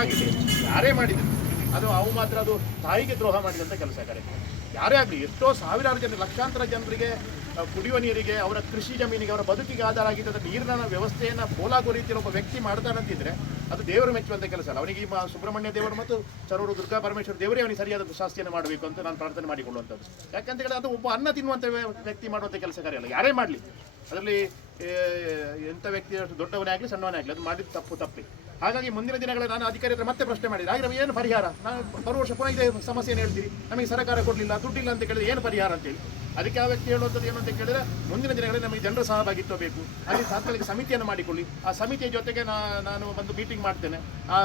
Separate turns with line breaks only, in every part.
ಆಗಿದೆ. ಯಾರೇ ಮಾಡಿದ್ರು. ಅದು ಅವು ಮಾತ್ರ ಅದು ತಾಯಿಗೆ ದ್ರೋಹ ಮಾಡಿದಂಥ ಕೆಲಸ ಕಾರ್ಯಕ್ರಮ ಯಾರೇ ಆಗಲಿ, ಎಷ್ಟೋ ಸಾವಿರಾರು ಜನ, ಲಕ್ಷಾಂತರ ಜನರಿಗೆ ಕುಡಿಯುವ ನೀರಿಗೆ, ಅವರ ಕೃಷಿ ಜಮೀನಿಗೆ, ಅವರ ಬದುಕಿಗೆ ಆಧಾರ ಆಗಿದ್ದ ನೀರಿನ ವ್ಯವಸ್ಥೆಯನ್ನು ಪೋಲಾಗುವ ರೀತಿಯಲ್ಲಿ ಒಬ್ಬ ವ್ಯಕ್ತಿ ಮಾಡ್ತಾನಂತಿದ್ರೆ ಅದು ದೇವರು ಮೆಚ್ಚುವಂಥ ಕೆಲಸ ಅಲ್ಲ. ಅವನಿಗೆ ಈ ಸುಬ್ರಹ್ಮಣ್ಯ ದೇವರು ಮತ್ತು ಚರೂರು ದುರ್ಗಾ ಪರಮೇಶ್ವರ ದೇವರೇ ಅವನಿಗೆ ಸರಿಯಾದ ಶಾಸ್ತಿಯನ್ನು ಮಾಡಬೇಕು ಅಂತ ನಾನು ಪ್ರಾರ್ಥನೆ ಮಾಡಿಕೊಳ್ಳುವಂಥದ್ದು ಯಾಕಂತ ಹೇಳಿದ್ರೆ ಅದು ಒಬ್ಬ ಅನ್ನ ತಿನ್ನುವಂಥ ವ್ಯಕ್ತಿ ಮಾಡುವಂಥ ಕೆಲಸ ಕಾರ್ಯ ಅಲ್ಲ. ಯಾರೇ ಮಾಡಲಿ. ಅದರಲ್ಲಿ ಎಂಥ ವ್ಯಕ್ತಿ ದೊಡ್ಡವನೇ ಆಗಲಿ, ಸಣ್ಣವನೇ ಆಗಲಿ, ಅದು ಮಾಡಿದ ತಪ್ಪು, ತಪ್ಪಿ. ಹಾಗಾಗಿ ಮುಂದಿನ ದಿನಗಳಲ್ಲಿ ನಾನು ಅಧಿಕಾರಿ ಹತ್ರ ಮತ್ತೆ ಪ್ರಶ್ನೆ ಮಾಡಿದೆ. ಹಾಗೆ ಏನು ಪರಿಹಾರ? ನಾನು ಬರುವ ವರ್ಷ ಪುನಃ ಇದೇ ಏನು ಹೇಳ್ತೀರಿ. ನಮಗೆ ಸರ್ಕಾರ ಕೊಡಲಿಲ್ಲ, ದುಡ್ಡಿಲ್ಲ ಅಂತ ಕೇಳಿದ್ರೆ ಏನು ಪರಿಹಾರ ಅಂತೇಳಿ ಅದಕ್ಕೆ ಆ ವ್ಯಕ್ತಿ ಹೇಳುವಂಥದ್ದು ಏನು ಅಂತ ಕೇಳಿದ್ರೆ, ಮುಂದಿನ ದಿನಗಳಲ್ಲಿ ನಮಗೆ ಜನರ ಸಹಭಾಗಿತ್ವ ಬೇಕು. ಅಲ್ಲಿ ತಾತ್ಕಾಲಿಕ ಸಮಿತಿಯನ್ನು ಮಾಡಿಕೊಳ್ಳಿ. ಆ ಸಮಿತಿಯ ಜೊತೆಗೆ ನಾನು ಬಂದು ಮೀಟಿಂಗ್ ಮಾಡ್ತೇನೆ. ಆ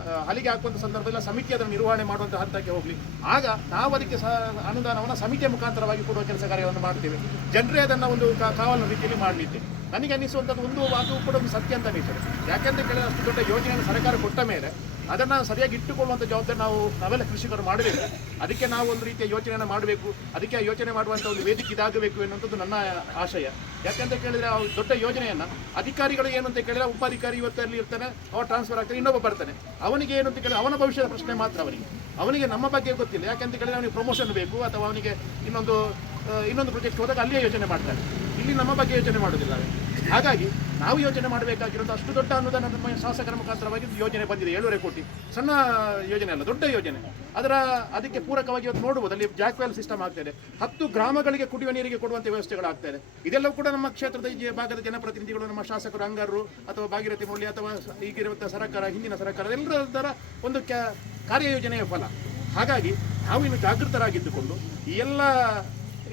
ಆ, ಹಲಿಗೆ ಹಾಕುವಂಥ ಸಂದರ್ಭದಲ್ಲಿ ಸಮಿತಿ ಅದನ್ನು ನಿರ್ವಹಣೆ ಮಾಡುವಂಥ ಹಂತಕ್ಕೆ ಹೋಗಲಿ. ಆಗ ನಾವು ಅದಕ್ಕೆ ಸಹ ಅನುದಾನವನ್ನು ಸಮಿತಿಯ ಮುಖಾಂತರವಾಗಿ ಕೊಡುವ ಕೆಲಸ ಕಾರ್ಯಗಳನ್ನು ಮಾಡ್ತೇವೆ. ಜನರೇ ಅದನ್ನು ಒಂದು ಕಾವಲು ರೀತಿಯಲ್ಲಿ ಮಾಡಲಿದ್ದೇವೆ ನನಗೆ ಅನ್ನಿಸುವಂಥದ್ದು ಒಂದು ಅದು ಕೂಡ ಒಂದು ಸತ್ಯ ಅಂತ ಅನಿಸ್ತದೆ ಯಾಕೆಂದರೆ ಅಷ್ಟು ದೊಡ್ಡ ಯೋಜನೆಯನ್ನು ಸರ್ಕಾರ ಕೊಟ್ಟ ಮೇಲೆ ಅದನ್ನು ಸರಿಯಾಗಿ ಇಟ್ಟುಕೊಳ್ಳುವಂಥ ಜವಾಬ್ದಾರಿ ನಾವು ನಾವೆಲ್ಲ ಕೃಷಿಕರು ಮಾಡಬೇಕು. ಅದಕ್ಕೆ ನಾವು ಒಂದು ರೀತಿಯ ಯೋಚನೆಯನ್ನು ಮಾಡಬೇಕು. ಅದಕ್ಕೆ ಆ ಯೋಚನೆ ಮಾಡುವಂಥ ಒಂದು ವೇದಿಕೆ ಇದಾಗಬೇಕು ಎನ್ನುವಂಥದ್ದು ನನ್ನ ಆಶಯ. ಯಾಕೆಂತ ಕೇಳಿದ್ರೆ ಆ ದೊಡ್ಡ ಯೋಜನೆಯನ್ನು ಅಧಿಕಾರಿಗಳು ಏನು ಅಂತ ಕೇಳಿದರೆ ಉಪಾಧಿಕಾರಿ ಇವತ್ತಲ್ಲಿ ಇರ್ತಾನೆ ಅವ ಟ್ರಾನ್ಸ್ಫರ್ ಆಗ್ತಾನೆ, ಇನ್ನೊಬ್ಬ ಬರ್ತಾನೆ. ಅವನಿಗೆ ಏನು ಅಂತ ಕೇಳಿದ್ರೆ ಅವನ ಭವಿಷ್ಯದ ಪ್ರಶ್ನೆ ಮಾತ್ರ ಅವನಿಗೆ. ಅವನಿಗೆ ನಮ್ಮ ಬಗ್ಗೆ ಗೊತ್ತಿಲ್ಲ. ಯಾಕಂತ ಕೇಳಿದ್ರೆ ಅವನಿಗೆ ಪ್ರಮೋಷನ್ ಬೇಕು, ಅಥವಾ ಅವನಿಗೆ ಇನ್ನೊಂದು ಇನ್ನೊಂದು ಪ್ರೊಜೆಕ್ಟ್ ಹೋದಾಗ ಅಲ್ಲಿಯೇ ಯೋಚನೆ ಮಾಡ್ತಾರೆ ಇಲ್ಲಿ ನಮ್ಮ ಬಗ್ಗೆ ಯೋಚನೆ ಮಾಡೋದಿಲ್ಲ. ಹಾಗಾಗಿ ನಾವು ಯೋಜನೆ ಮಾಡಬೇಕಾಗಿರೋದು ಅಷ್ಟು ದೊಡ್ಡ ಅನುದಾನ ನಮ್ಮ ಶಾಸಕರ ಮುಖಾಂತರವಾಗಿ ಯೋಜನೆ ಬಂದಿದೆ, ಏಳೂವರೆ ಕೋಟಿ. ಸಣ್ಣ ಯೋಜನೆ ಅಲ್ಲ, ದೊಡ್ಡ ಯೋಜನೆ. ಅದರ ಅದಕ್ಕೆ ಪೂರಕವಾಗಿ ಇವತ್ತು ನೋಡಬಹುದು ಅಲ್ಲಿ ಜಾಕ್ವೆಲ್ ಸಿಸ್ಟಮ್ ಆಗ್ತಾ ಇದೆ. ಹತ್ತು ಗ್ರಾಮಗಳಿಗೆ ಕುಡಿಯುವ ನೀರಿಗೆ ಕೊಡುವಂಥ ವ್ಯವಸ್ಥೆಗಳಾಗ್ತಾ ಇದೆ. ಇದೆಲ್ಲವೂ ಕೂಡ ನಮ್ಮ ಕ್ಷೇತ್ರದ ಈ ಭಾಗದ ಜನಪ್ರತಿನಿಧಿಗಳು, ನಮ್ಮ ಶಾಸಕರು, ಅಂಗರು, ಅಥವಾ ಭಾಗೀರಥಿ ಮೌಲ್ಯ ಅಥವಾ ಈಗಿರುವಂಥ ಸರ್ಕಾರ, ಹಿಂದಿನ ಸರ್ಕಾರ, ಎಲ್ಲದರ ಒಂದು ಕ್ಯಾ ಕಾರ್ಯಯೋಜನೆಯ ಫಲ. ಹಾಗಾಗಿ ನಾವು ಇನ್ನು ಜಾಗೃತರಾಗಿದ್ದುಕೊಂಡು ಈ ಎಲ್ಲ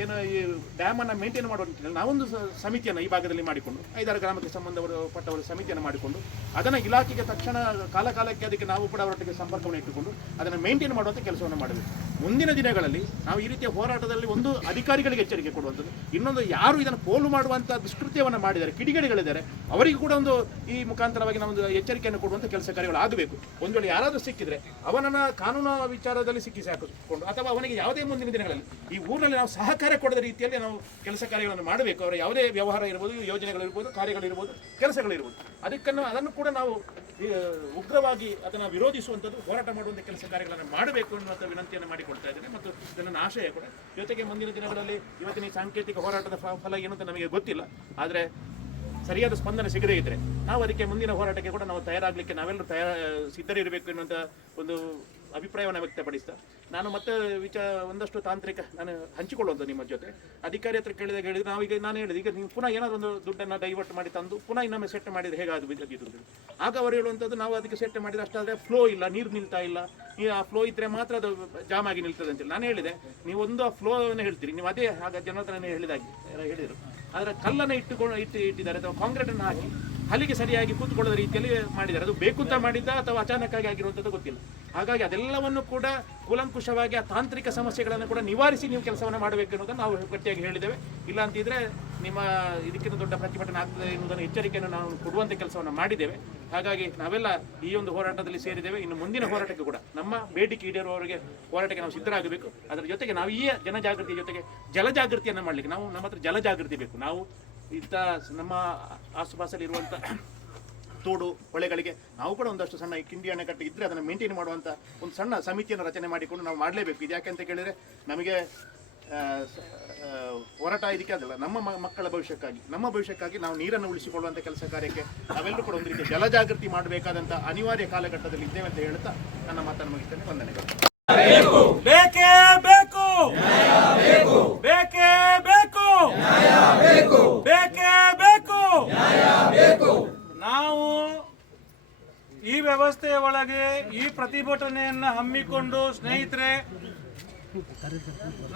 ಏನು ಈ ಡ್ಯಾಮನ್ನು ಮೇಂಟೈನ್ ಮಾಡುವ ನಿಟ್ಟಿನಲ್ಲಿ ನಾವೊಂದು ಸಮಿತಿಯನ್ನು ಈ ಭಾಗದಲ್ಲಿ ಮಾಡಿಕೊಂಡು, ಐದಾರು ಗ್ರಾಮಕ್ಕೆ ಸಂಬಂಧವರು ಪಟ್ಟವರು ಸಮಿತಿಯನ್ನು ಮಾಡಿಕೊಂಡು, ಅದನ್ನು ಇಲಾಖೆಗೆ ತಕ್ಷಣ ಕಾಲಕಾಲಕ್ಕೆ ಅದಕ್ಕೆ ನಾವು ಕೂಡ ಅವರೊಟ್ಟಿಗೆ ಸಂಪರ್ಕವನ್ನು ಇಟ್ಟುಕೊಂಡು ಅದನ್ನು ಮೇಂಟೈನ್ ಮಾಡುವಂಥ ಕೆಲಸವನ್ನು ಮಾಡಬೇಕು. ಮುಂದಿನ ದಿನಗಳಲ್ಲಿ ನಾವು ಈ ರೀತಿಯ ಹೋರಾಟದಲ್ಲಿ ಒಂದು ಅಧಿಕಾರಿಗಳಿಗೆ ಎಚ್ಚರಿಕೆ ಕೊಡುವಂಥದ್ದು. ಇನ್ನೊಂದು ಯಾರು ಇದನ್ನು ಪೋಲು ಮಾಡುವಂಥ ದುಷ್ಕೃತ್ಯವನ್ನು ಮಾಡಿದ್ದಾರೆ, ಕಿಡಿಗಡಿಗಳಿದ್ದಾರೆ, ಅವರಿಗೂ ಕೂಡ ಒಂದು ಈ ಮುಖಾಂತರವಾಗಿ ಒಂದು ಎಚ್ಚರಿಕೆಯನ್ನು ಕೊಡುವಂಥ ಕೆಲಸ ಕಾರ್ಯಗಳು ಆಗಬೇಕು. ಒಂದು ವೇಳೆ ಯಾರಾದರೂ ಸಿಕ್ಕಿದ್ರೆ ಅವನನ್ನು ಕಾನೂನು ವಿಚಾರದಲ್ಲಿ ಸಿಕ್ಕಿಸಿ ಹಾಕಿಕೊಂಡು ಅಥವಾ ಅವನಿಗೆ ಯಾವುದೇ ಮುಂದಿನ ದಿನಗಳಲ್ಲಿ ಈ ಊರಿನಲ್ಲಿ ನಾವು ಸಹಕಾರ ಕೊಡದ ರೀತಿಯಲ್ಲಿ ನಾವು ಕೆಲಸ ಕಾರ್ಯಗಳನ್ನು ಮಾಡಬೇಕು. ಅವರ ಯಾವುದೇ ವ್ಯವಹಾರ ಇರ್ಬೋದು ಯೋಜನೆಗಳಿರ್ಬೋದು ಕಾರ್ಯಗಳಿರ್ಬೋದು ಕೆಲಸಗಳಿರ್ಬೋದು ಅದಕ್ಕನ್ನು ಅದನ್ನು ಕೂಡ ನಾವು ಉಗ್ರವಾಗಿ ಅದನ್ನು ವಿರೋಧಿಸುವಂಥದ್ದು ಹೋರಾಟ ಮಾಡುವಂಥ ಕೆಲಸ ಕಾರ್ಯಗಳನ್ನು ಮಾಡಬೇಕು ಅನ್ನುವಂಥ ವಿನಂತಿಯನ್ನು ಮಾಡಿಕೊಡ್ತಾ ಇದ್ದೇನೆ ಮತ್ತು ನನ್ನ ಆಶಯ ಕೂಡ. ಜೊತೆಗೆ ಮುಂದಿನ ದಿನಗಳಲ್ಲಿ ಇವತ್ತಿನ ಈ ಸಾಂಕೇತಿಕ ಹೋರಾಟದ ಫಲ ಏನು ಅಂತ ನಮಗೆ ಗೊತ್ತಿಲ್ಲ. ಆದರೆ ಸರಿಯಾದ ಸ್ಪಂದನೆ ಸಿಗದೇ ಇದ್ದರೆ ನಾವು ಅದಕ್ಕೆ ಮುಂದಿನ ಹೋರಾಟಕ್ಕೆ ಕೂಡ ನಾವು ತಯಾರಾಗಲಿಕ್ಕೆ ನಾವೆಲ್ಲರೂ ತಯಾರ ಸಿದ್ಧರಿರಬೇಕು ಎನ್ನುವಂಥ ಒಂದು ಅಭಿಪ್ರಾಯವನ್ನು ವ್ಯಕ್ತಪಡಿಸ್ತಾ. ನಾನು ಮತ್ತೆ ವಿಚಾರ, ಒಂದಷ್ಟು ತಾಂತ್ರಿಕ ನಾನು ಹಂಚಿಕೊಳ್ಳೋದು ನಿಮ್ಮ ಜೊತೆ. ಅಧಿಕಾರಿ ಹತ್ರ ಕೇಳಿದಾಗ ಹೇಳಿದ್ರೆ ಈಗ ನಾನು ಹೇಳಿದೆ, ಈಗ ನೀವು ಪುನಃ ಏನಾದರೂ ಒಂದು ದುಡ್ಡನ್ನು ಡೈವರ್ಟ್ ಮಾಡಿ ತಂದು, ಪುನಃ ಇನ್ನೊಮ್ಮೆ ಸೆಟ್ ಮಾಡಿದ್ರೆ ಹೇಗಾದ್ರು ಬಿದ್ದು ಆಗ ಅವರು ಹೇಳುವಂಥದ್ದು, ನಾವು ಅದಕ್ಕೆ ಸೆಟ್ ಮಾಡಿದ್ರೆ ಅಷ್ಟಾದರೆ ಫ್ಲೋ ಇಲ್ಲ, ನೀರು ನಿಲ್ತಾ ಇಲ್ಲ. ಆ ಫ್ಲೋ ಇದ್ರೆ ಮಾತ್ರ ಅದು ಜಾಮ್ ಆಗಿ ನಿಲ್ತದೆ ಅಂತೇಳಿ ನಾನು ಹೇಳಿದೆ. ನೀವು ಒಂದು ಆ ಫ್ಲೋವನ್ನು ಹೇಳ್ತೀರಿ, ನೀವು ಅದೇ ಆಗ ಜನಾರ್ದನ ಹೇಳಿದಾಗೆ, ಹೇಳಿದರು. ಆದರೆ ಕಲ್ಲನ್ನು ಇಟ್ಟುಕೊಂಡು, ಇಟ್ಟು ಇಟ್ಟಿದ್ದಾರೆ, ಅಥವಾ ಕಾಂಕ್ರೀಟನ್ನು ಹಾಕಿ ಹಲಿಗೆ ಸರಿಯಾಗಿ ಕೂತ್ಕೊಳ್ಳೋದ ರೀತಿಯಲ್ಲಿ ಮಾಡಿದ್ದಾರೆ. ಅದು ಬೇಕು ಅಂತ ಮಾಡಿದ್ದ ಅಥವಾ ಅಚಾನಕ್ಕಾಗಿ ಆಗಿರುವಂಥದ್ದು ಗೊತ್ತಿಲ್ಲ. ಹಾಗಾಗಿ ಅದೆಲ್ಲವನ್ನು ಕೂಡ ಕೂಲಂಕುಷವಾಗಿ ಆ ತಾಂತ್ರಿಕ ಸಮಸ್ಯೆಗಳನ್ನು ಕೂಡ ನಿವಾರಿಸಿ ನೀವು ಕೆಲಸವನ್ನು ಮಾಡಬೇಕು ಅನ್ನೋದನ್ನು ನಾವು ಗಟ್ಟಿಯಾಗಿ ಹೇಳಿದ್ದೇವೆ. ಇಲ್ಲ ಅಂತಿದ್ರೆ ನಿಮ್ಮ ಇದಕ್ಕಿಂತ ದೊಡ್ಡ ಪ್ರತಿಭಟನೆ ಆಗ್ತದೆ ಎನ್ನುವುದನ್ನು ಎಚ್ಚರಿಕೆಯನ್ನು ನಾವು ಕೊಡುವಂಥ ಕೆಲಸವನ್ನು ಮಾಡಿದ್ದೇವೆ. ಹಾಗಾಗಿ ನಾವೆಲ್ಲ ಈ ಒಂದು ಹೋರಾಟದಲ್ಲಿ ಸೇರಿದ್ದೇವೆ. ಇನ್ನು ಮುಂದಿನ ಹೋರಾಟಕ್ಕೆ ಕೂಡ ನಮ್ಮ ಬೇಡಿಕೆ ಈಡೇರುವವರಿಗೆ ಹೋರಾಟಕ್ಕೆ ನಾವು ಸಿದ್ಧರಾಗಬೇಕು. ಅದರ ಜೊತೆಗೆ ನಾವು ಈ ಜನಜಾಗೃತಿ ಜೊತೆಗೆ ಜಲಜಾಗೃತಿಯನ್ನು ಮಾಡಲಿಕ್ಕೆ ನಾವು ನಮ್ಮ ಹತ್ರ ಜಲಜಾಗೃತಿ ಬೇಕು. ನಾವು ಇಂಥ ನಮ್ಮ ಆಸುಪಾಸಲ್ಲಿ ಇರುವಂಥ ತೋಡು ಹೊಳೆಗಳಿಗೆ ನಾವು ಕೂಡ ಒಂದಷ್ಟು ಸಣ್ಣ ಕಿಂಡಿ ಅಣೆಕಟ್ಟು ಇದ್ದರೆ ಅದನ್ನು ಮೇಂಟೈನ್ ಮಾಡುವಂಥ ಒಂದು ಸಣ್ಣ ಸಮಿತಿಯನ್ನು ರಚನೆ ಮಾಡಿಕೊಂಡು ನಾವು ಮಾಡಲೇಬೇಕು. ಇದು ಯಾಕೆ ಅಂತ ಕೇಳಿದರೆ ನಮಗೆ ಹೋರಾಟ ಇದಕ್ಕೆ ಅದಲ್ಲ ನಮ್ಮ ಮಕ್ಕಳ ಭವಿಷ್ಯಕ್ಕಾಗಿ. ನಮ್ಮ ಭವಿಷ್ಯಕ್ಕಾಗಿ ನಾವು ನೀರನ್ನು ಉಳಿಸಿಕೊಳ್ಳುವಂಥ ಕೆಲಸ ಕಾರ್ಯಕ್ಕೆ ನಾವೆಲ್ಲರೂ ಕೂಡ ಒಂದು ರೀತಿಯ ಜಲಜಾಗೃತಿ ಮಾಡಬೇಕಾದಂಥ ಅನಿವಾರ್ಯ ಕಾಲಘಟ್ಟದಲ್ಲಿ ಇದ್ದೇವೆ ಅಂತ ಹೇಳ್ತಾ ನನ್ನ ಮಾತನ್ನು ಮುಗಿಸ್ತೇನೆ. ವಂದನೆಗಳು
ಬೇಕೇ ಬೇಕು ಬೇಕೇ ಬೇಕು ಬೇಕೇ ಬೇಕು ನಾವು ಈ ವ್ಯವಸ್ಥೆಯ ಒಳಗೆ ಈ ಪ್ರತಿಭಟನೆಯನ್ನ ಹಮ್ಮಿಕೊಂಡು ಸ್ನೇಹಿತರೆ,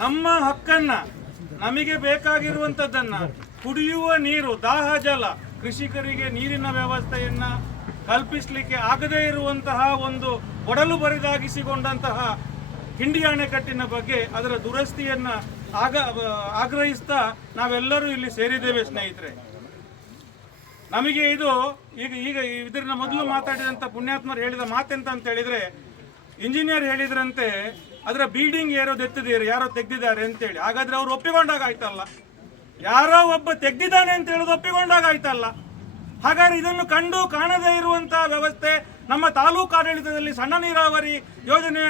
ನಮ್ಮ ಹಕ್ಕನ್ನ, ನಮಗೆ ಬೇಕಾಗಿರುವಂತದ್ದನ್ನ ಕುಡಿಯುವ ನೀರು, ದಾಹ, ಜಲ, ಕೃಷಿಕರಿಗೆ ನೀರಿನ ವ್ಯವಸ್ಥೆಯನ್ನ ಕಲ್ಪಿಸಲಿಕ್ಕೆ ಆಗದೇ ಇರುವಂತಹ ಒಂದು ಒಡಲು ಬರಿದಾಗಿಸಿಕೊಂಡಂತಹ ಹಿಂಡಿ ಅಣೆಕಟ್ಟಿನ ಬಗ್ಗೆ ಅದರ ದುರಸ್ತಿಯನ್ನ ಆಗ ಆಗ್ರಹಿಸ್ತಾ ನಾವೆಲ್ಲರೂ ಇಲ್ಲಿ ಸೇರಿದ್ದೇವೆ ಸ್ನೇಹಿತರೆ. ನಮಗೆ ಇದು, ಈಗ ಈಗ ಇದನ್ನ ಮೊದಲು ಮಾತಾಡಿದಂತ ಪುಣ್ಯಾತ್ಮರು ಹೇಳಿದ ಮಾತೆಂತ ಅಂತ ಹೇಳಿದ್ರೆ, ಇಂಜಿನಿಯರ್ ಹೇಳಿದ್ರಂತೆ, ಅದರ ಬೀಡಿಂಗ್ ಯಾರೋ ಎತ್ತಿದ್ದೀರಿ ಯಾರೋ ತೆಗ್ದಿದ್ದಾರೆ ಅಂತೇಳಿ. ಹಾಗಾದ್ರೆ ಅವ್ರು ಒಪ್ಪಿಕೊಂಡಾಗ ಆಯ್ತಲ್ಲ? ಯಾರೋ ಒಬ್ಬ ತೆಗ್ದಿದ್ದಾನೆ ಅಂತ ಹೇಳೋದು ಒಪ್ಪಿಕೊಂಡಾಗ ಆಯ್ತಲ್ಲ? ಹಾಗಾದ್ರೆ ಇದನ್ನು ಕಂಡು ಕಾಣದೇ ಇರುವಂತ ವ್ಯವಸ್ಥೆ ನಮ್ಮ ತಾಲೂಕು ಆಡಳಿತದಲ್ಲಿ ಸಣ್ಣ ನೀರಾವರಿ ಯೋಜನೆ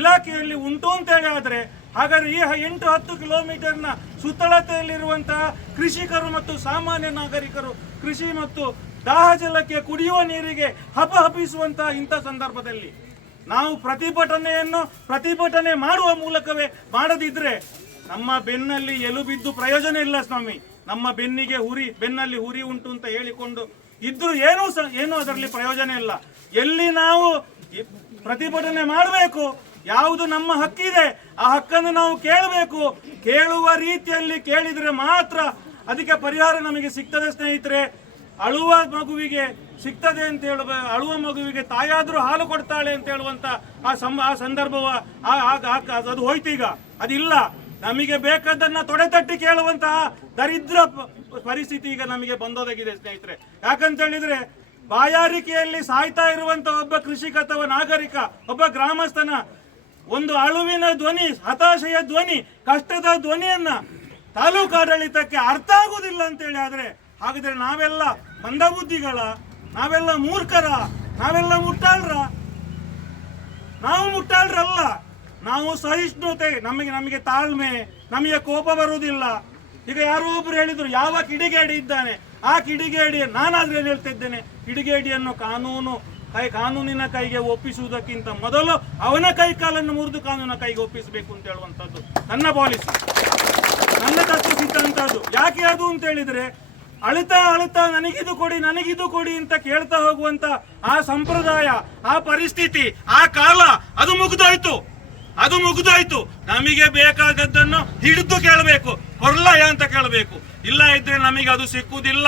ಇಲಾಖೆಯಲ್ಲಿ ಉಂಟು ಅಂತೇಳಿ ಆದ್ರೆ ಹಾಗಾದ್ರೆ ಈ ಎಂಟು ಹತ್ತು ಕಿಲೋಮೀಟರ್ನ ಸುತ್ತಳತೆಯಲ್ಲಿರುವಂತಹ ಕೃಷಿಕರು ಮತ್ತು ಸಾಮಾನ್ಯ ನಾಗರಿಕರು ಕೃಷಿ ಮತ್ತು ದಾಹ ಜಲಕ್ಕೆ ಕುಡಿಯುವ ನೀರಿಗೆ ಹಪಹಪಿಸುವಂತಹ ಇಂಥ ಸಂದರ್ಭದಲ್ಲಿ ನಾವು ಪ್ರತಿಭಟನೆಯನ್ನು, ಪ್ರತಿಭಟನೆ ಮಾಡುವ ಮೂಲಕವೇ ಮಾಡದಿದ್ರೆ ನಮ್ಮ ಬೆನ್ನಲ್ಲಿ ಎಲುಬಿದ್ದು ಪ್ರಯೋಜನ ಇಲ್ಲ ಸ್ವಾಮಿ. ನಮ್ಮ ಬೆನ್ನಿಗೆ ಹುರಿ ಬೆನ್ನಲ್ಲಿ ಹುರಿ ಉಂಟು ಅಂತ ಹೇಳಿಕೊಂಡು ಇದ್ರೂ ಏನೂ ಸ, ಏನೂ ಅದರಲ್ಲಿ ಪ್ರಯೋಜನ ಇಲ್ಲ. ಎಲ್ಲಿ ನಾವು ಪ್ರತಿಭಟನೆ ಮಾಡಬೇಕು? ಯಾವುದು ನಮ್ಮ ಹಕ್ಕಿದೆ, ಆ ಹಕ್ಕನ್ನು ನಾವು ಕೇಳಬೇಕು. ಕೇಳುವ ರೀತಿಯಲ್ಲಿ ಕೇಳಿದರೆ ಮಾತ್ರ ಅದಕ್ಕೆ ಪರಿಹಾರ ನಮಗೆ ಸಿಗ್ತದೆ ಸ್ನೇಹಿತರೆ. ಅಳುವ ಮಗುವಿಗೆ ಸಿಗ್ತದೆ ಅಂತ ಹೇಳುವ, ಅಳುವ ಮಗುವಿಗೆ ತಾಯಾದರೂ ಹಾಲು ಕೊಡ್ತಾಳೆ ಅಂತ ಹೇಳುವಂತ ಆ ಸಂ, ಆ ಸಂದರ್ಭವ, ಆ- ಹೋಯ್ತು ಈಗ. ಅದು ಅದಿಲ್ಲ. ನಮಗೆ ಬೇಕಾದನ್ನ ತೊಡೆತಟ್ಟಿ ಕೇಳುವಂತಹ ದರಿದ್ರ ಪರಿಸ್ಥಿತಿ ಈಗ ನಮಗೆ ಬಂದೋದಾಗಿದೆ ಸ್ನೇಹಿತರೆ. ಯಾಕಂತ ಹೇಳಿದ್ರೆ, ಬಾಯಾರಿಕೆಯಲ್ಲಿ ಸಾಯ್ತಾ ಇರುವಂತ ಒಬ್ಬ ಕೃಷಿಕ ಅಥವಾ ನಾಗರಿಕ, ಒಬ್ಬ ಗ್ರಾಮಸ್ಥನ ಒಂದು ಅಳುವಿನ ಧ್ವನಿ, ಹತಾಶೆಯ ಧ್ವನಿ, ಕಷ್ಟದ ಧ್ವನಿಯನ್ನ ತಾಲೂಕು ಆಡಳಿತಕ್ಕೆ ಅರ್ಥ ಆಗುದಿಲ್ಲ ಅಂತೇಳಿ ಆದ್ರೆ ಹಾಗಿದ್ರೆ ನಾವೆಲ್ಲ ಮಂದಬುದ್ಧಿಗಳ ನಾವೆಲ್ಲ ಮೂರ್ಖರ, ನಾವೆಲ್ಲ ಮುಟ್ಟಾಳ್ರ? ನಾವು ಮುಟ್ಟಾಳ್ರಲ್ಲ. ನಾವು ಸಹಿಷ್ಣುತೆ, ನಮಗೆ ನಮಗೆ ತಾಳ್ಮೆ, ನಮಗೆ ಕೋಪ ಬರುವುದಿಲ್ಲ. ಈಗ ಯಾರೋ ಒಬ್ರು ಹೇಳಿದ್ರು, ಯಾವ ಕಿಡಿಗೇಡಿ ಇದ್ದಾನೆ? ಆ ಕಿಡಿಗೇಡಿ ನಾನಾದ್ರೆ ಹೇಳ್ತಿದ್ದೇನೆ? ಕಿಡಿಗೇಡಿಯನ್ನು ಕಾನೂನು ಕೈ ಕಾನೂನಿನ ಕೈಗೆ ಒಪ್ಪಿಸುವುದಕ್ಕಿಂತ ಮೊದಲು ಅವನ ಕೈ ಕಾಲನ್ನು ಮುರಿದು ಕಾನೂನಿನ ಕೈಗೆ ಒಪ್ಪಿಸಬೇಕು ಅಂತ ಹೇಳುವಂತದ್ದು ನನ್ನ ಪಾಲಿಸಿ ನನ್ನ ತತ್ವ ಸಿದ್ಧಾಂತ ಅದು ಯಾಕೆ ಅದು ಅಂತ ಹೇಳಿದ್ರೆ ಅಳಿತಾ ಅಳಿತಾ ನನಗಿದು ಕೊಡಿ ನನಗಿದು ಕೊಡಿ ಅಂತ ಕೇಳ್ತಾ ಹೋಗುವಂತ ಆ ಸಂಪ್ರದಾಯ, ಆ ಪರಿಸ್ಥಿತಿ, ಆ ಕಾಲ, ಅದು ಮುಗಿದೋಯ್ತು. ಅದು ಮುಗಿದೋಯ್ತು. ನಮಗೆ ಬೇಕಾದದ್ದನ್ನು ಹಿಡಿದು ಕೇಳಬೇಕು. ಹೊರ್ಲಯ ಅಂತ ಕೇಳಬೇಕು. ಇಲ್ಲ ಇದ್ರೆ ನಮಗೆ ಅದು ಸಿಕ್ಕುವುದಿಲ್ಲ.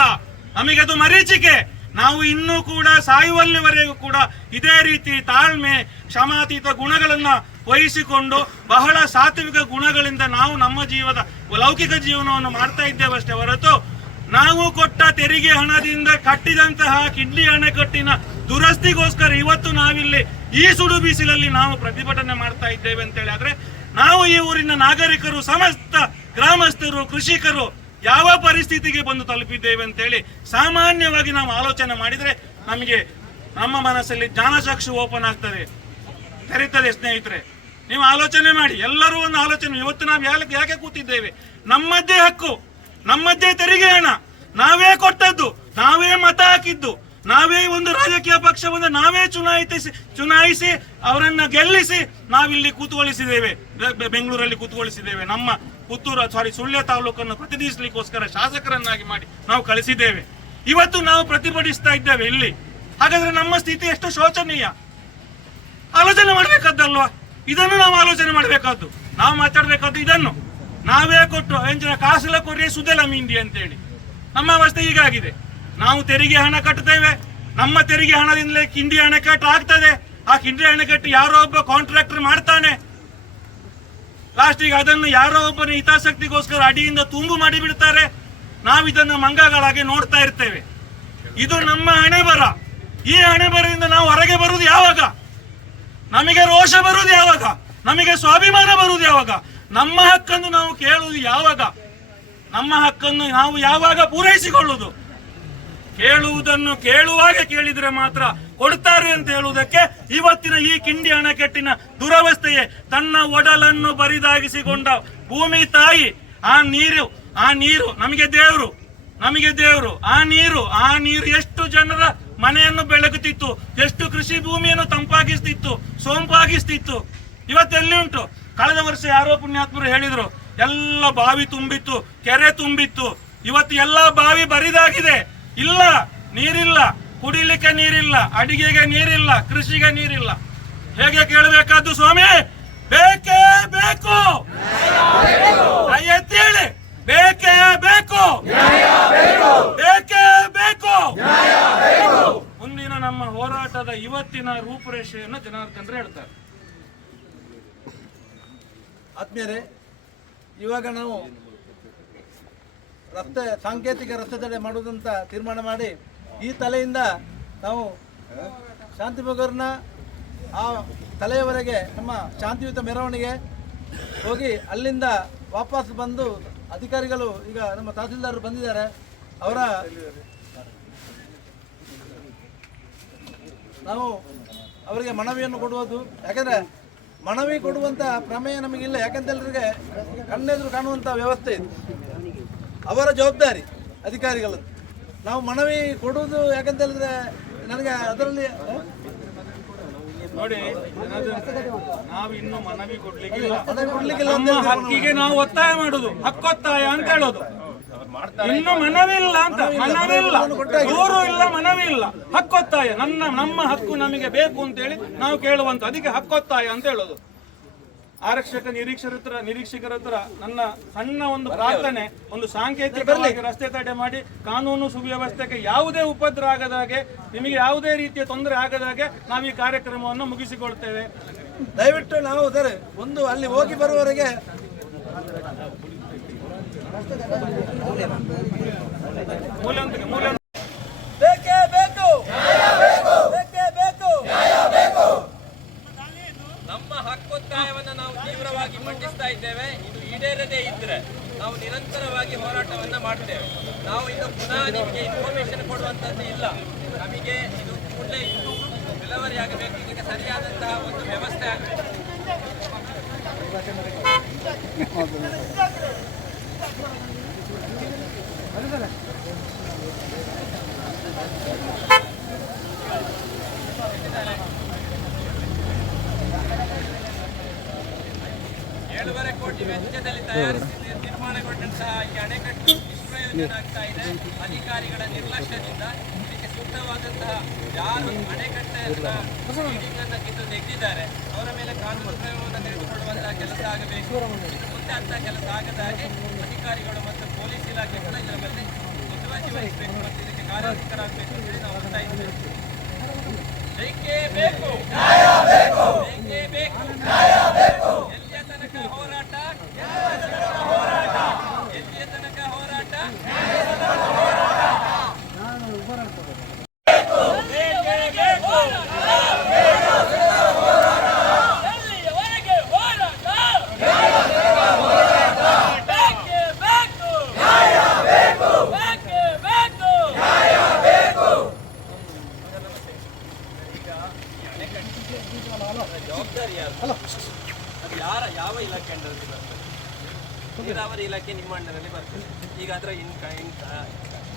ನಮಗೆ ಅದು ಮರೀಚಿಕೆ. ನಾವು ಇನ್ನೂ ಕೂಡ ಸಾಯುವಲ್ಲಿವರೆಗೂ ಕೂಡ ಇದೇ ರೀತಿ ತಾಳ್ಮೆ, ಕ್ಷಮಾತೀತ ಗುಣಗಳನ್ನು ವಹಿಸಿಕೊಂಡು ಬಹಳ ಸಾತ್ವಿಕ ಗುಣಗಳಿಂದ ನಾವು ನಮ್ಮ ಜೀವದ ಲೌಕಿಕ ಜೀವನವನ್ನು ಮಾಡ್ತಾ ಇದ್ದೇವಷ್ಟೇ ಹೊರತು ನಾವು ಕೊಟ್ಟ ತೆರಿಗೆ ಹಣದಿಂದ ಕಟ್ಟಿದಂತಹ ಕಿಡ್ನಿ ಅಣೆಕಟ್ಟಿನ ದುರಸ್ತಿಗೋಸ್ಕರ ಇವತ್ತು ನಾವಿಲ್ಲಿ ಈ ಸುಡು ಬಿಸಿಲಲ್ಲಿ ನಾವು ಪ್ರತಿಭಟನೆ ಮಾಡ್ತಾ ಇದ್ದೇವೆ ಅಂತೇಳಿ. ನಾವು ಈ ಊರಿನ ನಾಗರಿಕರು, ಸಮಸ್ತ ಗ್ರಾಮಸ್ಥರು, ಕೃಷಿಕರು ಯಾವ ಪರಿಸ್ಥಿತಿಗೆ ಬಂದು ತಲುಪಿದ್ದೇವೆ ಅಂತೇಳಿ ಸಾಮಾನ್ಯವಾಗಿ ನಾವು ಆಲೋಚನೆ ಮಾಡಿದ್ರೆ ನಮಗೆ ನಮ್ಮ ಮನಸ್ಸಲ್ಲಿ ಜ್ಞಾನಚಕ್ಷು ಓಪನ್ ಆಗ್ತದೆ. ತೆರೀತದೆ ಸ್ನೇಹಿತರೆ. ನೀವು ಆಲೋಚನೆ ಮಾಡಿ, ಎಲ್ಲರೂ ಒಂದು ಆಲೋಚನೆ. ಇವತ್ತು ನಾವು ಯಾಕೆ ಯಾಕೆ ಕೂತಿದ್ದೇವೆ? ನಮ್ಮದ್ದೇ ಹಕ್ಕು. ನಮ್ಮದ್ದೇ ತೆರಿಗೆ ಹಣ. ನಾವೇ ಕೊಟ್ಟದ್ದು, ನಾವೇ ಮತ ಹಾಕಿದ್ದು, ನಾವೇ ಒಂದು ರಾಜಕೀಯ ಪಕ್ಷವನ್ನು ನಾವೇ ಚುನಾಯಿಸಿ ಚುನಾಯಿಸಿ ಅವರನ್ನ ಗೆಲ್ಲಿಸಿ ನಾವಿಲ್ಲಿ ಬೆ- ಬೆಂಗಳೂರಲ್ಲಿ ಕೂತ್ಕೊಳಿಸಿದ್ದೇವೆ ನಮ್ಮ ಪುತ್ತೂರು ಸಾರಿ ಸುಳ್ಯ ತಾಲೂಕನ್ನು ಪ್ರತಿನಿಧಿಸಲಿಕ್ಕೋಸ್ಕರ ಶಾಸಕರನ್ನಾಗಿ ಮಾಡಿ ನಾವು ಕಳಿಸಿದ್ದೇವೆ. ಇವತ್ತು ನಾವು ಪ್ರತಿಭಟಿಸ್ತಾ ಇದ್ದೇವೆ ಇಲ್ಲಿ. ಹಾಗಾದ್ರೆ ನಮ್ಮ ಸ್ಥಿತಿ ಎಷ್ಟು ಶೋಚನೀಯ? ಆಲೋಚನೆ ಮಾಡಬೇಕಾದ್ದಲ್ವಾ? ಇದನ್ನು ನಾವು ಆಲೋಚನೆ ಮಾಡಬೇಕಾದ್ದು. ನಾವು ಮಾತಾಡಬೇಕಾದ್ದು ಇದನ್ನು. ನಾವೇ ಕೊಟ್ಟು ಎಂಚಿನ ಕಾಸಲ ಕೊಡಿ ಸುದೆಲ ಅಂತ ಅಂತೇಳಿ. ನಮ್ಮ ಅವಸ್ಥೆ ಹೀಗಾಗಿದೆ. ನಾವು ತೆರಿಗೆ ಹಣ ಕಟ್ಟುತ್ತೇವೆ ನಮ್ಮ ತೆರಿಗೆ ಹಣದಿಂದಲೇ ಕಿಂಡಿ ಅಣೆಕಟ್ಟು ಆಗ್ತದೆ ಆ ಕಿಂಡಿ ಅಣೆಕಟ್ಟು ಯಾರೋ ಒಬ್ಬ ಕಾಂಟ್ರಾಕ್ಟರ್ ಮಾಡ್ತಾನೆ. ಲಾಸ್ಟಿಗೆ ಅದನ್ನು ಯಾರೋ ಒಬ್ಬನ ಹಿತಾಸಕ್ತಿಗೋಸ್ಕರ ಅಡಿಯಿಂದ ತುಂಬು ಮಾಡಿ ಬಿಡ್ತಾರೆ ನಾವು ಇದನ್ನು ಮಂಗಗಳಾಗಿ ನೋಡ್ತಾ ಇರ್ತೇವೆ. ಇದು ನಮ್ಮ ಹಣೆ ಬರ ಈ ಹಣೆ ಬರದಿಂದ ನಾವು ಹೊರಗೆ ಬರುವುದು ಯಾವಾಗ? ನಮಗೆ ರೋಷ ಬರುವುದು ಯಾವಾಗ? ನಮಗೆ ಸ್ವಾಭಿಮಾನ ಬರುವುದು ಯಾವಾಗ? ನಮ್ಮ ಹಕ್ಕನ್ನು ನಾವು ಕೇಳುವುದು ಯಾವಾಗ? ನಮ್ಮ ಹಕ್ಕನ್ನು ನಾವು ಯಾವಾಗ ಪೂರೈಸಿಕೊಳ್ಳುವುದು? ಕೇಳುವುದನ್ನು ಕೇಳುವಾಗ ಕೇಳಿದರೆ ಮಾತ್ರ ಕೊಡ್ತಾರೆ ಅಂತ ಹೇಳುವುದಕ್ಕೆ ಇವತ್ತಿನ ಈ ಕಿಂಡಿ ಅಣೆಕಟ್ಟಿನ ದುರವಸ್ಥೆಯೇ. ತನ್ನ ಒಡಲನ್ನು ಬರಿದಾಗಿಸಿಕೊಂಡ ಭೂಮಿ ತಾಯಿ, ಆ ನೀರು ಆ ನೀರು, ನಮಗೆ ದೇವರು ನಮಗೆ ದೇವರು, ಆ ನೀರು ಆ ನೀರು ಎಷ್ಟು ಜನರ ಮನೆಯನ್ನು ಬೆಳಗುತ್ತಿತ್ತು, ಎಷ್ಟು ಕೃಷಿ ಭೂಮಿಯನ್ನು ತಂಪಾಗಿಸ್ತಿತ್ತು, ಸೋಂಪಾಗಿಸ್ತಿತ್ತು. ಇವತ್ತೆಲ್ಲಿ ಉಂಟು? ಕಳೆದ ವರ್ಷ ಯಾರೋ ಪುಣ್ಯಾತ್ಮರು ಹೇಳಿದ್ರು, ಎಲ್ಲ ಬಾವಿ ತುಂಬಿತ್ತು, ಕೆರೆ ತುಂಬಿತ್ತು, ಇವತ್ತು ಎಲ್ಲ ಬಾವಿ ಬರಿದಾಗಿದೆ. ಇಲ್ಲ, ನೀರಿಲ್ಲ. ಕುಡಿಲಿಕ್ಕೆ ನೀರಿಲ್ಲ, ಅಡಿಗೆಗೆ ನೀರಿಲ್ಲ, ಕೃಷಿಗೆ ನೀರಿಲ್ಲ. ಹೇಗೆ ಕೇಳಬೇಕಾದ್ದು ಸ್ವಾಮಿ? ಬೇಕೇ ಬೇಕು. ಎತ್ತೇಳಿ ಬೇಕೇ ಬೇಕು. ಬೇಕೇ ಬೇಕು. ಮುಂದಿನ ನಮ್ಮ ಹೋರಾಟದ ಇವತ್ತಿನ ರೂಪುರೇಷೆಯನ್ನು ಜನಾರ್ದನ್ರು ಹೇಳ್ತಾರೆ.
ಆತ್ಮೀಯರೇ, ಇವಾಗ ನಾವು ರಸ್ತೆ, ಸಾಂಕೇತಿಕ ರಸ್ತೆ ತಡೆ ಮಾಡುವುದಂತ ತೀರ್ಮಾನ ಮಾಡಿ ಈ ತಲೆಯಿಂದ ನಾವು ಶಾಂತಿಮಗರ್ನ ಆ ತಲೆಯವರೆಗೆ ನಮ್ಮ ಶಾಂತಿಯುತ ಮೆರವಣಿಗೆ ಹೋಗಿ ಅಲ್ಲಿಂದ ವಾಪಸ್ ಬಂದು ಅಧಿಕಾರಿಗಳು ಈಗ ನಮ್ಮ ತಹಸೀಲ್ದಾರರು ಬಂದಿದ್ದಾರೆ. ಅವರ ನಾವು ಅವರಿಗೆ ಮನವಿಯನ್ನು ಕೊಡುವುದು. ಯಾಕಂದರೆ ಮನವಿ ಕೊಡುವಂಥ ಪ್ರಮೇಯ ನಮಗಿಲ್ಲ ಯಾಕಂತೇಳಿದ್ರೆ ಕಣ್ಣೆದುರು ಕಾಣುವಂಥ ವ್ಯವಸ್ಥೆ ಇದೆ. ಅವರ ಜವಾಬ್ದಾರಿ ಅಧಿಕಾರಿಗಳದ್ದು. ನಾವು ಮನವಿ ಕೊಡುವುದು ಯಾಕಂತ ಹೇಳಿದ್ರೆ ನನಗೆ ಅದರಲ್ಲಿ
ನೋಡಿ ನಾವು ಇನ್ನು ಮನವಿ ಕೊಡ್ಲಿಕ್ಕಿಲ್ಲ
ಮನವಿ ಕೊಡ್ಲಿಕ್ಕಿಲ್ಲ ಅಂತ
ನಮ್ಮ ಹಕ್ಕಿಗೆ ನಾವು ಒತ್ತಾಯ ಮಾಡುದು. ಹಕ್ಕೊತ್ತಾಯ ಅಂತ ಹೇಳೋದು. ಇನ್ನು ಮನವಿ ಇಲ್ಲ ಅಂತ. ಮನವಿ ಇಲ್ಲ. ದೂರು ಇಲ್ಲ ಮನವಿ ಇಲ್ಲ. ಹಕ್ಕೊತ್ತಾಯ. ನನ್ನ ನಮ್ಮ ಹಕ್ಕು ನಮಗೆ ಬೇಕು ಅಂತ ಹೇಳಿ ನಾವು ಕೇಳುವಂತ ಅದಕ್ಕೆ ಹಕ್ಕೊತ್ತಾಯ ಅಂತ ಹೇಳೋದು. ಆರಕ್ಷಕ ನಿರೀಕ್ಷರ ಹತ್ರ ನಿರೀಕ್ಷಕರ ಹತ್ರ ನನ್ನ ಸಣ್ಣ ಒಂದು ಪ್ರಾರ್ಥನೆ ಒಂದು ಸಾಂಕೇತಿಕವಾಗಿ ರಸ್ತೆ ತಡೆ ಮಾಡಿ ಕಾನೂನು ಸುವ್ಯವಸ್ಥೆಗೆ ಯಾವುದೇ ಉಪದ್ರ ಆಗದ ಹಾಗೆ ನಿಮಗೆ ಯಾವುದೇ ರೀತಿಯ ತೊಂದರೆ ಆಗದ ಹಾಗೆ ನಾವು ಈ ಕಾರ್ಯಕ್ರಮವನ್ನು ಮುಗಿಸಿಕೊಳ್ತೇವೆ.
ದಯವಿಟ್ಟು ನಾವು ಸರ್ ಒಂದು ಅಲ್ಲಿ ಹೋಗಿ ಬರುವವರೆಗೆ
ಮೂಲ್ಯಾಂತಿಗೆ ಮೂಲ್ಯ
ಬೇಕೇ ಬೇಕು ಬೇಕೇ ಬೇಕು
ನಮ್ಮ ಹಕ್ಕೊತ್ತಾಯವನ್ನು ನಾವು ತೀವ್ರವಾಗಿ ಮಂಡಿಸ್ತಾ ಇದ್ದೇವೆ ಇದು ಈಡೇರದೇ ಇದ್ರೆ ನಾವು ನಿರಂತರವಾಗಿ ಹೋರಾಟವನ್ನ ಮಾಡ್ತೇವೆ ನಾವು ಇದು ಪುನಃ ನಿಮಗೆ ಇನ್ಫಾರ್ಮೇಶನ್ ಕೊಡುವಂತದ್ದು ಇಲ್ಲ ನಮಗೆ ಇದು ಕೂಡಲೇ ಇದು ವಿಲೇವಾರಿ ಆಗಬೇಕು ಇದಕ್ಕೆ ಸರಿಯಾದಂತಹ ಒಂದು ವ್ಯವಸ್ಥೆ ಆಗಬೇಕು ಏಳುವರೆ ಕೋಟಿ ವೆಚ್ಚದಲ್ಲಿ ತಯಾರಿಸಿ ನಿರ್ಮಾಣಗೊಂಡಂತಹ ಈ ಅಣೆಕಟ್ಟು ನಿಷ್ಪ್ರಯೋಜನಾಗ್ತಾ ಇದೆ. ಅಧಿಕಾರಿಗಳ ನಿರ್ಲಕ್ಷ್ಯದಿಂದ ಇದಕ್ಕೆ ಸೂಕ್ತವಾದಂತಹ ಯಾರು ಅನ್ನ ಕಿತ್ತು ತೆಗೆದಿದ್ದಾರೆ ಅವರ ಮೇಲೆ ಕಾನೂನು ಕ್ರಮವನ್ನು ತೆಗೆದುಕೊಳ್ಳುವಂತಹ ಕೆಲಸ ಆಗಬೇಕು. ಇನ್ನು ಮುಂದೆ ಅಂತ ಕೆಲಸ ಆಗದ ಹಾಗೆ ಅಧಿಕಾರಿಗಳು ಮತ್ತು ಪೊಲೀಸ್ ಇಲಾಖೆ ಕೂಡ ಇದರ ಮೇಲೆ ಮುತುವರ್ಜಿ ವಹಿಸಬೇಕು ಮತ್ತು ಇದಕ್ಕೆ ಕಾರ್ಯೋನ್ಮುಖರಾಗಬೇಕು ಅಂತ ಹೇಳಿ ನಾವು ಒತ್ತಾಯ ಇದ್ದೇವೆ. ಬೇಕೇ. ಬೇಕು. ಬೇಕೇ ಬೇಕು ಎಲ್ಲಿಯ ತನಕ ಹೋರಾಟ ಎಲ್ಲಿಯ ತನಕ ಹೋರಾಟ ಬೇಕೇ ಬೇಕು ಎಲ್ಲಿಯವರೆಗೆ ಹೋರಾಟ ಬೇಕೇ ಬೇಕು ಬೇಕೇ ಬೇಕು ಜವಾಬ್ದಾರಿ ಯಾರು ಅದು ಯಾರ ಯಾವ ಇಲಾಖೆ ಅಂಡರಲ್ಲಿ ಬರ್ತದೆ ನೀರಾವರಿ ಇಲಾಖೆ ನಿಮ್ಮ ಅಂಡರಲ್ಲಿ ಬರ್ತದೆ ಈಗ ಅದರ ಇನ್ ಕ- ಇನ್ ಕ-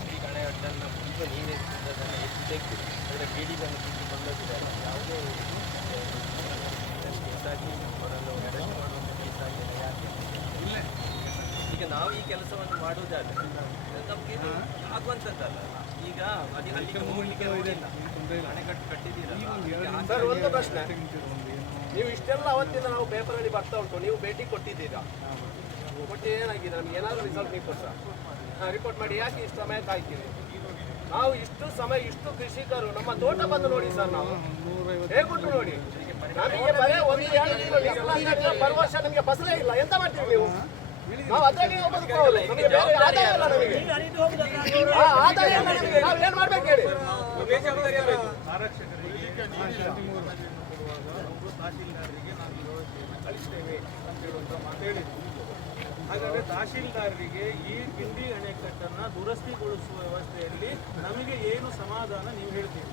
ಈ ಕಣೆಯೊಡ್ಡನ್ನು ಈಗ ನೀವೇ ಅದನ್ನು ಎತ್ತಿ ತೆಗೆದು ಅದರ ಕಿಡಿಗಳನ್ನು ಕಿತ್ತು ಕೊಂಡೋಗಿದ್ದಾರೆ ಯಾವುದೇ ಕೇಸಾಗಿ ಅವರನ್ನು ಅರೆಸ್ಟ್ ಮಾಡುವಂಥ ಕೇಸಾಗಿ ಯಾಕೆ ಇಲ್ಲ ಈಗ ನಾವು ಈ ಕೆಲಸವನ್ನು ಮಾಡುವುದಾದ್ರೆ ನಮಗೆ ಇದು ಆಗುವಂಥದ್ದಲ್ಲ ಈಗ ಅದು ಅಲ್ಲಿಗೆ ಹೋಗ್ಲಿಕ್ಕೆ ಹೋಗಿಲ್ಲ ಅಣೆಕಟ್ಟು ಕಟ್ಟಿದ್ದೀರಲ್ಲ
ಸರ್ ಒಂದು ಪ್ರಶ್ನೆ. ನೀವು ಇಷ್ಟೆಲ್ಲ ಅವತ್ತಿಂದ ನಾವು ಪೇಪರಲ್ಲಿ ಬರ್ತಾ ಉಂಟು. ನೀವು ಭೇಟಿ ಕೊಟ್ಟಿದ್ದೀರಾ? ಕೊಟ್ಟು ಏನಾಗಿದೆ? ನಮ್ಗೆ ಏನಾದರೂ ರಿಸಲ್ಟ್ ನೀವು ರಿಪೋರ್ಟ್ ಮಾಡಿ. ಯಾಕೆ ಇಷ್ಟು ಸಮಯ ಕಾಯ್ತೀವಿ ನಾವು ಇಷ್ಟು ಸಮಯ ಇಷ್ಟು ಕೃಷಿಕರು ನಮ್ಮ ತೋಟ ಬಂದು ನೋಡಿ ಸರ್ ನಾವು. ಹೇಗುಂಟು ನೋಡಿ. ನಮಗೆ ಬರೇ ಒಂದು ಎರಡು ತಿಂಗಳು ಬರುವ ವರ್ಷ ನಮಗೆ ಫಸಲೇ ಇಲ್ಲ. ಎಂತ ಮಾಡ್ತೀವಿ ನೀವು? ನಾವು ಅದ್ರಾಗೆ ಬದುಕೋಲ್ಲ ನಮಗೆ ಬೇರೆ ಆದಾಯ ಇಲ್ಲ ನಮಗೆ. ಆ, ಆದಾಯ ಇಲ್ಲ ನಮಗೆ. ನಾವು ಏನ್ ಮಾಡ್ಬೇಕು ಹೇಳಿ?
ಹಾಗಾದ್ರೆ ತಹಶೀಲ್ದಾರರಿಗೆ ಈ ಕಿಂಡಿ ಅಣೆಕಟ್ಟನ್ನ ದುರಸ್ತಿಗೊಳಿಸುವ ವ್ಯವಸ್ಥೆಯಲ್ಲಿ ನಮಗೆ ಏನು ಸಮಾಧಾನ ನೀವು ಹೇಳ್ತೀರಿ?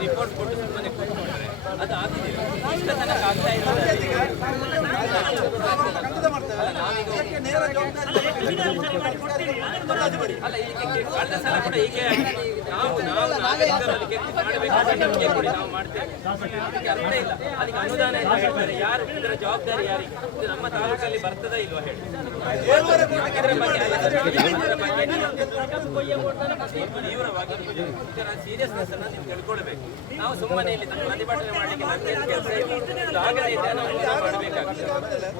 ರಿಪೋರ್ಟ್ ಕೊಟ್ಟು ಸುಮ್ಮನೆ ಕೂತ್ಕೊಂಡ್ರೆ ಯಾರು ಇದರ ಜವಾಬ್ದಾರಿ ಇದು ನಮ್ಮ ತಾಲೂಕಲ್ಲಿ ಬರ್ತದ ಇಲ್ವಾ ಹೇಳಿ ಇದರ ಸೀರಿಯಸ್ನೆಸ್ ಅನ್ನು ನೀವು ತಿಳ್ಕೊಳ್ಬೇಕು ನಾವು ಸುಮ್ಮನೆ ಇಲ್ಲಿ ಪ್ರತಿಭಟನೆ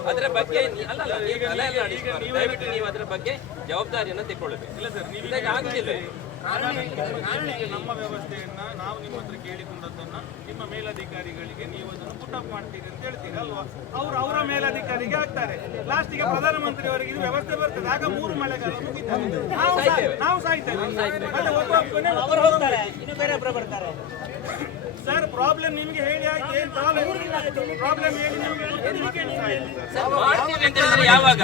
ಅದರ ಬಗ್ಗೆ ಅಲ್ಲ ಈಗ ನೀವು ತಲೆ ದಯವಿಟ್ಟು ನೀವು ಅದರ ಬಗ್ಗೆ ಜವಾಬ್ದಾರಿಯನ್ನು ಸರ್ ಆಗುದಿಲ್ಲ
ನಮ್ಮ ವ್ಯವಸ್ಥೆಯನ್ನ ನಾವು ನಿಮ್ಮ ಹತ್ರ ಕೇಳಿಕೊಂಡದ್ದನ್ನ ನಿಮ್ಮ ಮೇಲಧಿಕಾರಿಗಳಿಗೆ ನೀವು ಅದನ್ನು ಪುಟ್ ಅಪ್ ಮಾಡ್ತೀರಿ ಅಂತ ಹೇಳ್ತೀರಿ ಅಲ್ವಾ? ಅವ್ರು ಅವರ ಮೇಲಧಿಕಾರಿಗೆ ಆಗ್ತಾರೆ. ಲಾಸ್ಟಿಗೆ ಪ್ರಧಾನಮಂತ್ರಿ ಅವರಿಗೆ ಇದು ವ್ಯವಸ್ಥೆ ಬರ್ತದೆ. ಆಗ ಮೂರು ಮಳೆಗಾಲ ಮುಗಿತಾರೆ ನಾವು ಸಾಯ್ತೇವೆ. ಒಬ್ಬ
ಅವರು ಹೋಗ್ತಾರೆ. ಇನ್ನು ಬೇರೆ ಬರ್ತಾರೆ.
ಸರ್ ಪ್ರಾಬ್ಲಮ್ ನಿಮಗೆ ಹೇಳಿ ಆಯ್ತು ಏನ್ ಪ್ರಾಬ್ಲಮ್ ಹೇಳಿ ನಿಮಗೆ ಗೊತ್ತಿಲ್ಲ, ನೀವು ಸಾಯ್ತು.
ಮಾಡ್ತೀವಿ ಅಂತ ಹೇಳಿದ್ರೆ ಯಾವಾಗ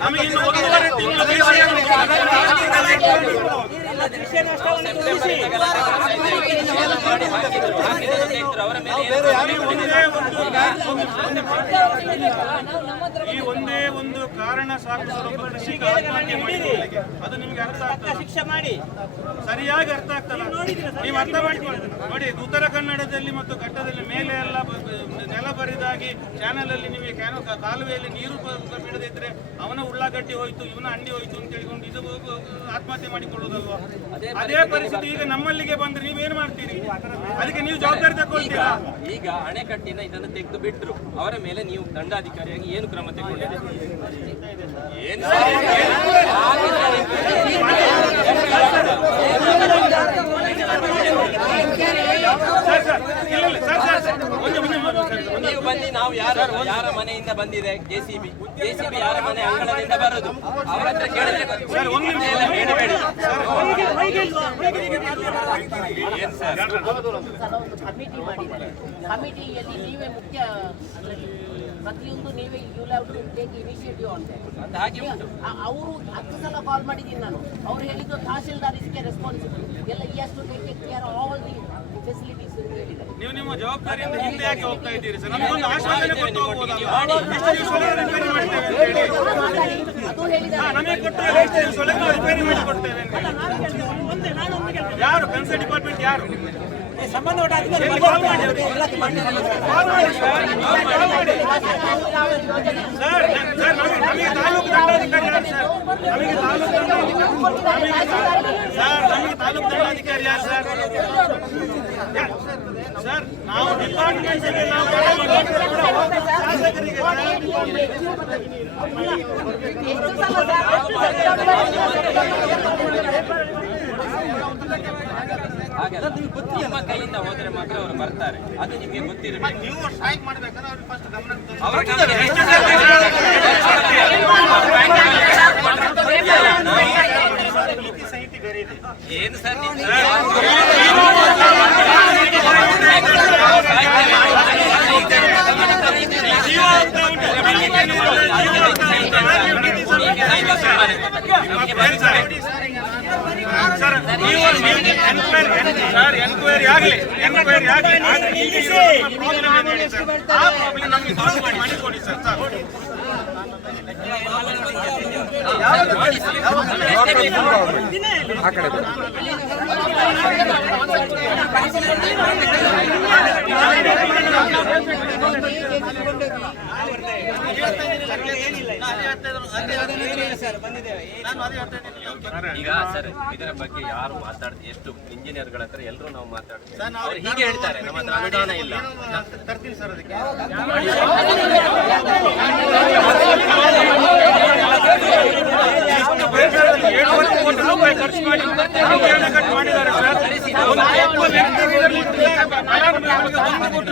ನಮಗೆ ಇನ್ನು ಒಂದೂವರೆ ತಿಂಗಳು ಬೇಸಿಗೆಯನ್ನು
ಕೃಷಿ ನಷ್ಟವನ್ನು ತೋರಿಸಿ
ಮಾಡಿ ಹಾಕಿದ್ರು ಹಾಕಿದ್ರು ಅಂತ ಇದ್ರು. ಅವರ ಮೇಲೆ ಏನು
ಒಂದೇ ಒಂದು ಈ ಒಂದೇ ಒಂದು ಕಾರಣ ಸಾಕು ಕೃಷಿಕ ಆತ್ಮಹತ್ಯೆ. ಅದು ನಿಮಗೆ ಅರ್ಥ ಆಗ್ತದೆ
ಶಿಕ್ಷೆ ಮಾಡಿ.
ಸರಿಯಾಗಿ ಅರ್ಥ ಆಗ್ತಲ್ಲ ನೀವು ಅರ್ಥ ಮಾಡ್ಕೊಳ್ಳಿ. ನೋಡಿ ಉತ್ತರ ಕನ್ನಡದಲ್ಲಿ ಮತ್ತು ಘಟ್ಟದಲ್ಲಿ ಮೇಲೆ ಎಲ್ಲ ನೆಲ ಬರಿದಾಗಿ ಚಾನಲ್ ಅಲ್ಲಿ ನಿಮಗೆ ಕ್ಯಾನೋ ಕಾಲುವೆಯಲ್ಲಿ ನೀರು ಬಿಡದಿದ್ರೆ ಅವನ ಉಳ್ಳಾಗಡ್ಡಿ ಹೋಯ್ತು ಇವನ ಹಂಡಿ ಹೋಯ್ತು ಅಂತ ಹೇಳಿಕೊಂಡು ಇದು ಆತ್ಮಹತ್ಯೆ ಮಾಡಿಕೊಳ್ಳೋದಲ್ವಾ? ಅದೇ ಪರಿಸ್ಥಿತಿ ಈಗ ನಮ್ಮಲ್ಲಿಗೆ ಬಂದ್ರೆ ನೀವೇನ್ ಮಾಡ್ತೀರಿ? ಅದಕ್ಕೆ ನೀವು ಜವಾಬ್ದಾರಿ ತಗೊಳ್ತೀರಾ?
ಈಗ ಅಣೆಕಟ್ಟಿನ ಇದನ್ನು ತೆಗೆದು ಬಿಟ್ರು. ಅವರ ಮೇಲೆ ನೀವು ದಂಡಾಧಿಕಾರಿಯಾಗಿ ಏನು ಕ್ರಮ ತಗೊಂಡಿದ್ದೀರಿ? ನೀವು ಬನ್ನಿ ನಾವು ಯಾರ ಯಾರ ಮನೆಯಿಂದ ಬಂದಿದೆ ಜೆಸಿಬಿ ಜೆಸಿಬಿ ಯಾರ ಮನೆ ಅಂಗಳದಿಂದ ಬರೋದು ಅವರ ಹತ್ರ ಕೇಳಿದ್ರೆ
ಕಮಿಟಿ ಮಾಡಿದ್ದಾರೆ ಕಮಿಟಿಯಲ್ಲಿ ನೀವೇ ಮುಖ್ಯ ಪ್ರತಿಯೊಂದು ನೀವೇ you have to take initiative ಅಂತ ಅವರು ಹತ್ತು ಸಲ ಕಾಲ್ ಮಾಡಿದ್ದೀನಿ ನಾನು. ಅವ್ರು ಹೇಳಿದ್ದು ತಹಶೀಲ್ದಾರ್ ಇದಕ್ಕೆ ರೆಸ್ಪಾನ್ಸಿಬಲ್ ಎಲ್ಲ ಎಷ್ಟು take care all the facilities ಅಂತ ಹೇಳಿದ್ದಾರೆ.
ನೀವು ನಿಮ್ಮ ಜವಾಬ್ದಾರಿಯಿಂದ ಹಿಂದೆ ಯಾಕೆ ಹೋಗ್ತಾ ಇದ್ದೀರಿ ಸರ್? ನಮಗೊಂದು ಆಶ್ವಾಸನೆ ಕೊಟ್ಟು ಹೋಗ್ಬೋದಲ್ಲ ಎಷ್ಟು ದಿವಸ ರಿಪೇರಿ ಮಾಡ್ತೇವೆ ಅಂತ ಹೇಳಿ.
ಅದು
ಹಾ,
ಹೇಳಿದ್ದಾರೆ
ನಮಗೆ ಕೊಟ್ಟರೆ ಎಷ್ಟು ದಿವಸ ಒಳಗೆ ರಿಪೇರಿ ಮಾಡಿ ಕೊಡ್ತೇವೆ. ಯಾರು? ಕನ್ಸರ್ ಡಿಪಾರ್ಟ್ಮೆಂಟ್ ಯಾರು?
ಸಂಬಂಧಪಟ್ಟ ಅಧಿಕಾರಿ
ಎಲ್ಲಿ ಕಾಲ್ ಮಾಡಿ ಅವ್ರಿಗೆ. ಕಾಲ್ ಮಾಡಿ ಸರ್ ಕಾಲ್ ಮಾಡಿ ಸರ್ ನ- ಸರ್ ನಮಗೆ ನಮಗೆ ತಾಲೂಕು ದಂಡಾಧಿಕಾರಿ ಯಾರು ಸರ್ ನಮಗೆ ತಾಲೂಕು ದಂಡಾಧಿಕಾರಿ ನಮಗೆ ತಾ- ಸರ್ ನಮಗೆ ತಾಲೂಕು ದಂಡಾಧಿಕಾರಿ ಯಾರು ಸರ್ ಯಾ- ಸರ್ ನಾವು ಡಿಪಾರ್ಟ್ಮೆಂಟ್ಗೆ ನಾವು ಶಾಸಕರಿಗೆ
ಹಾಗೆ ನಿಮ್ಮ ಕೈಯಿಂದ ಹೋದ್ರೆ ಮಾತ್ರ ಅವರು ಬರ್ತಾರೆ. ಅದು ನಿಮಗೆ ಗೊತ್ತಿರಬೇಕು.
ನೀವು ಸ್ಟ್ರೈಕ್ ಮಾಡಬೇಕಂದ್ರೆ ಅವ್ರಿಗೆ ಫಸ್ಟ್ ಗಮನ
ಅವರ ಸರ್
ನೀತಿ ಸಂಹಿತೆ ಬೇರೆ ಇದೆ.
ಏನು ಸರ್
ಎನ್ಕ್ವೈರಿ ಆಗಲಿ. ಎನ್ಕ್ವೈರಿ ಆಗಲಿ ಆ ಪ್ರಾಬ್ಲಮ್ ನಮಗೆ ಸಾಲ್ವ್ ಮಾಡಿ ಕೊಡಿ ಸರ್ ಸರ್
ಈಗ ಸರ್ ಇದರ ಬಗ್ಗೆ ಯಾರು ಮಾತಾಡ್ತೀವಿ ಎಷ್ಟು ಇಂಜಿನಿಯರ್ಗಳ ಹತ್ರ ಎಲ್ಲರೂ ನಾವು ಮಾತಾಡ್ತೀವಿ. ಅವ್ರು ಹೀಗೆ ಹೇಳ್ತಾರೆ ನಮ್ಮ ಹತ್ರ ಅನುದಾನ ಇಲ್ಲ.
ತರ್ತೀನಿ ಸರ್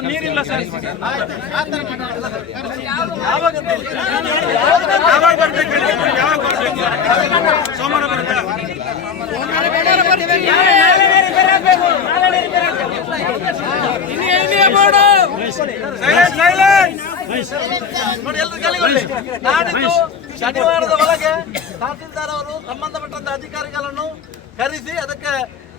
ನೀರಿಲ್ಲ ಸರ್ ಯಾವಾಗ
ಶನಿವಾರದ ಒಳಗೆ ತಹಸೀಲ್ದಾರ್ ಅವರು ಸಂಬಂಧಪಟ್ಟಂತ ಅಧಿಕಾರಿಗಳನ್ನು ಕರೆಸಿ ಅದಕ್ಕೆ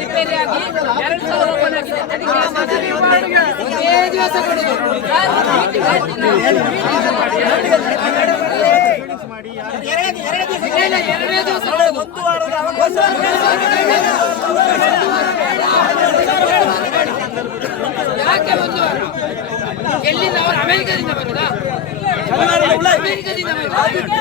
ರಿಪೇರಿ ಆಗಿ ಎರಡು ಸಾವಿರ ಓಪನ್ ಆಗಿದೆ ಒಂದೇ ದಿವಸ ಎರಡನೇ ದಿವಸ
ಒಂದು
ಯಾಕೆ ಒಂದು ವಾರ ಎಲ್ಲಿಂದ ಅವರು ಅಮೆರಿಕದಿಂದ ಬರುದಾ ಅಮೆರಿಕದಿಂದ ಬರುದಾ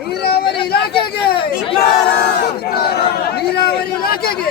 ನೀರಾವರಿ ಇಲಾಖೆಗೆ. ನೀರಾವರಿ ಇಲಾಖೆಗೆ.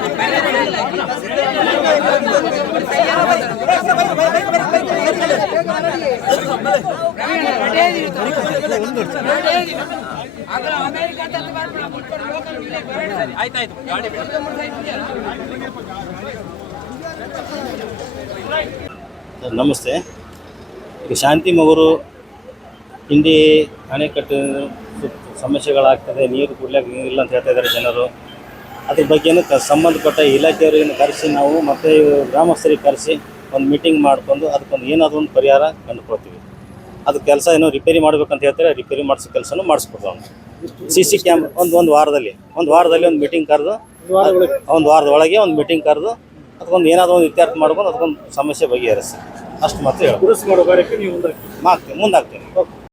ಸರ್ ನಮಸ್ತೆ. ಈಗ ಶಾಂತಿ ಮಗರು ಹಿಂದಿ ಅಣೆಕಟ್ಟು ಸಮಸ್ಯೆಗಳಾಗ್ತದೆ, ನೀರು ಕುಡ್ಲಿಕ್ಕೆ ನೀರಿಲ್ಲ ಅಂತ ಹೇಳ್ತಾ ಇದ್ದಾರೆ ಜನರು. ಅದ್ರ ಬಗ್ಗೆನೂ ಕ ಸಂಬಂಧಪಟ್ಟ ಇಲಾಖೆಯವರಿಗೆ ಕರೆಸಿ ನಾವು ಮತ್ತೆ ಗ್ರಾಮಸ್ಥರಿಗೆ ಕರೆಸಿ ಒಂದು ಮೀಟಿಂಗ್ ಮಾಡ್ಕೊಂಡು ಅದಕ್ಕೊಂದು ಏನಾದರೂ ಒಂದು ಪರಿಹಾರ ಕಂಡುಕೊಳ್ತೀವಿ. ಅದು ಕೆಲಸ ಏನೋ ರಿಪೇರಿ ಮಾಡ್ಬೇಕಂತ ಹೇಳ್ತಾರೆ ರಿಪೇರಿ ಮಾಡಿಸೋ ಕೆಲಸನೂ ಮಾಡಿಸ್ಕೊಡ್ತಾವೆ ಸಿ ಸಿ ಕ್ಯಾಮ್ ಒಂದು ಒಂದು ವಾರದಲ್ಲಿ ಒಂದು ವಾರದಲ್ಲಿ ಒಂದು ಮೀಟಿಂಗ್ ಕರೆದು ಒಂದು ವಾರದ ಒಳಗೆ ಒಂದು ಮೀಟಿಂಗ್ ಕರೆದು ಅದಕ್ಕೊಂದು ಏನಾದರೂ ಒಂದು ಇತ್ಯರ್ಥ ಮಾಡ್ಕೊಂಡು ಅದಕ್ಕೊಂದು ಸಮಸ್ಯೆ ಬಗೆಹರಿಸಿ. ಅಷ್ಟು ಮಾತ್ರ ಹೇಳಿ ಮಾಡ್ತೀವಿ ಮುಂದಾಗ್ತೀನಿ